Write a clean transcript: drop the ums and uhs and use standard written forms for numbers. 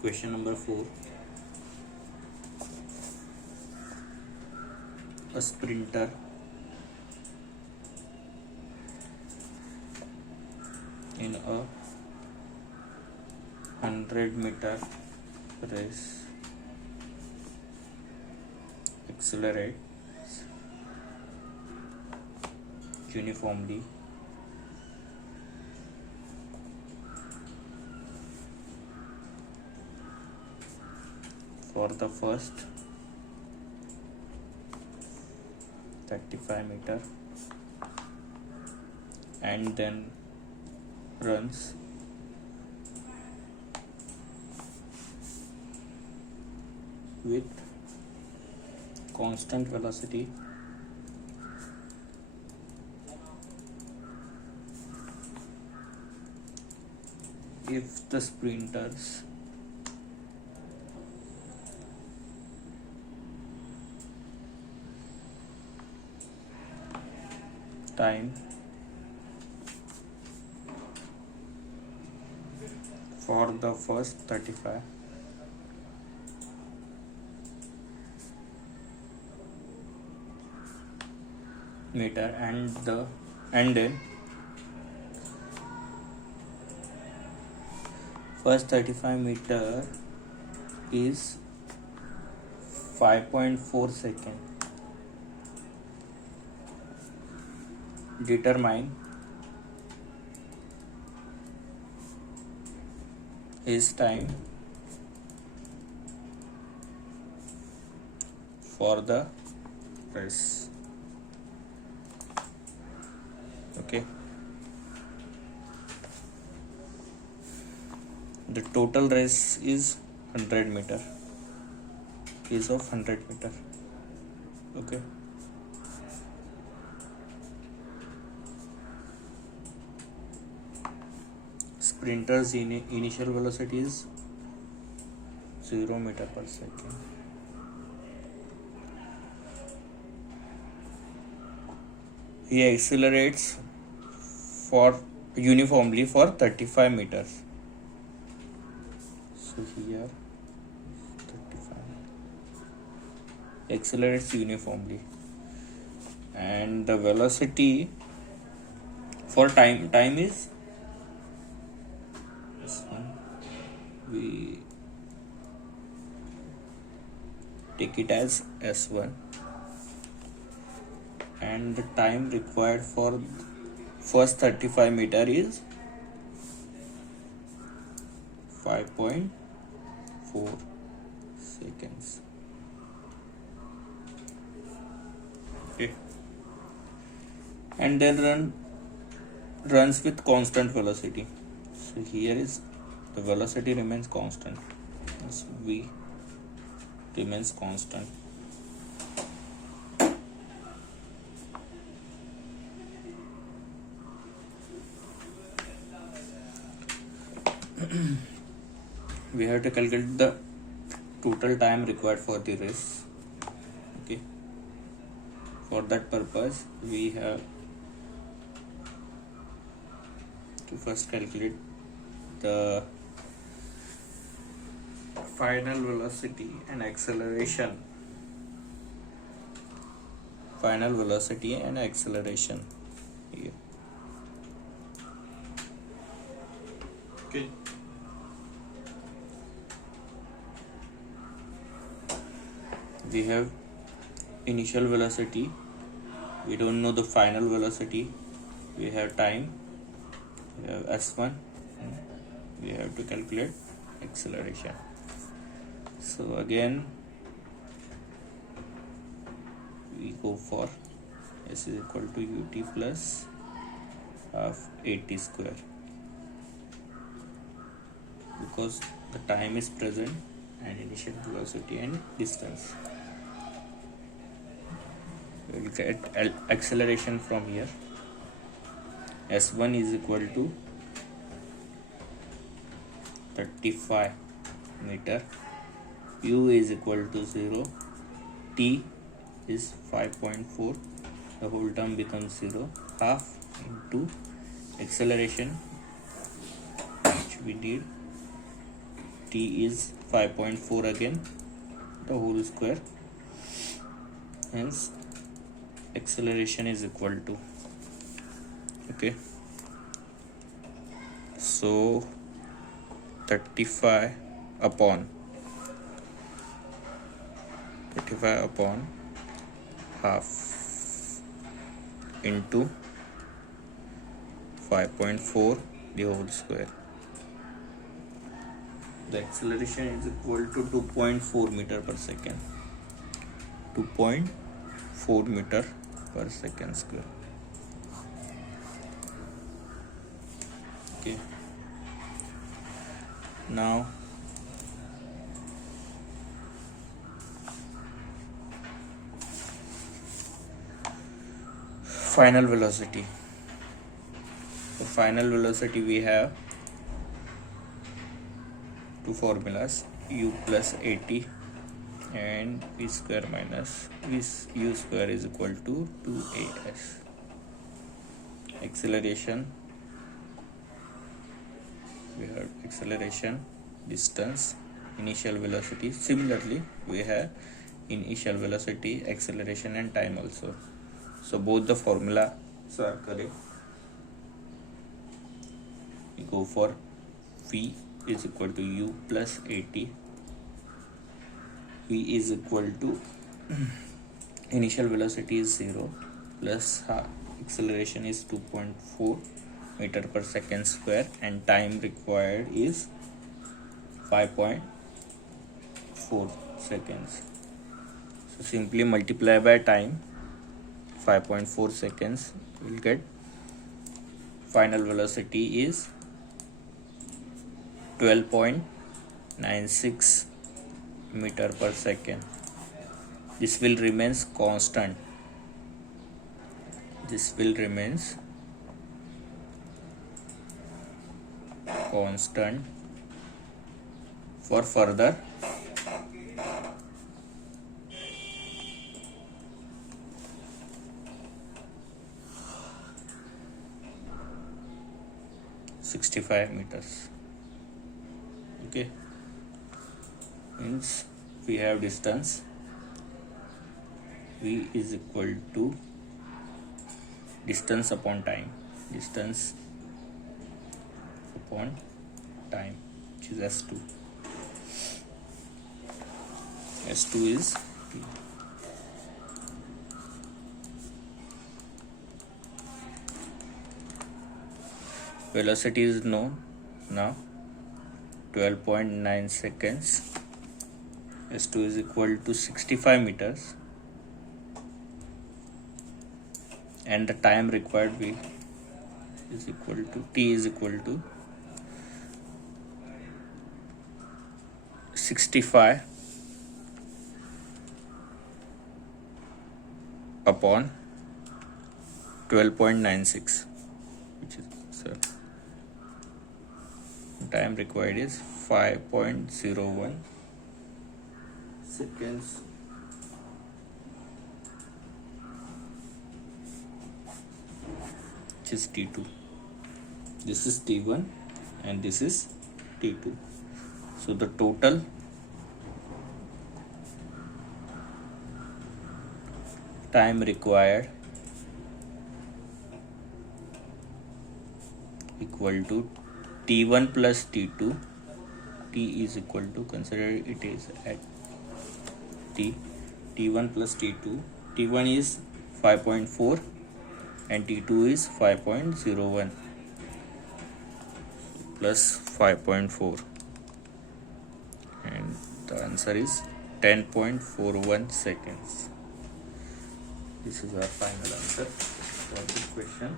Question number 4. A sprinter in a 100-meter race accelerates uniformly for the first 35 meter and then runs with constant velocity if the sprinters time for the first 35 meter and then first 35 meter is 5.4 second. Determine his time for the race. Okay. The total race is 100 meter. Is of 100 meter. Okay. Sprinter's initial velocity is 0 meter per second. He accelerates uniformly for 35 meters. So here 35 accelerates uniformly, and the velocity for time is this one. We take it as S1, and the time required for first 35 meter is 5.4 seconds. Okay. And then runs with constant velocity. So here is the velocity remains constant. This V remains constant. We have to calculate the total time required for the race. Okay. For that purpose, we have to first calculate the final velocity and acceleration. Final velocity and acceleration here. Okay. We have initial velocity, we don't know the final velocity, we have time, we have S1, we have to calculate acceleration. So again we go for S is equal to ut plus half at square, because the time is present and initial velocity and distance. We will get acceleration from here. S1 is equal to 35 meter, u is equal to 0, t is 5.4, the whole term becomes 0, half into acceleration which we did t is 5.4 again, the whole square. Hence acceleration is equal to, okay, so 35 upon half into 5.4 the whole square. The acceleration is equal to 2.4 meter per second. 2.4 meter per second square. Okay. Now final velocity. For final velocity we have two formulas, u plus at and v square minus u square is equal to 2as. Acceleration, we have acceleration, distance, initial velocity. Similarly we have initial velocity, acceleration and time also. So both the formulas are correct. We go for v is equal to u plus at. V is equal to initial velocity is 0 plus acceleration is 2.4 meter per second square and time required is 5.4 seconds. So simply multiply by time, 5.4 seconds, we will get final velocity is 12.96 meter per second. This will remains constant. This will remains constant for further (65 meters). Okay, means we have distance v is equal to distance upon time, distance upon time, which is s2. S2 is t. Velocity is known now, 12.9 seconds. S2 is equal to 65 meters and the time required v is equal to t is equal to 65 upon 12.96, which is time required is 5.01 seconds. Which is t2. This is t1 and this is t2. So the total time required equal to t1 plus t2. T is equal to, consider it is at t1 plus t2. T1 is 5.4 and t2 is 5.01 plus 5.4 and the answer is 10.41 seconds. This is our final answer for this question.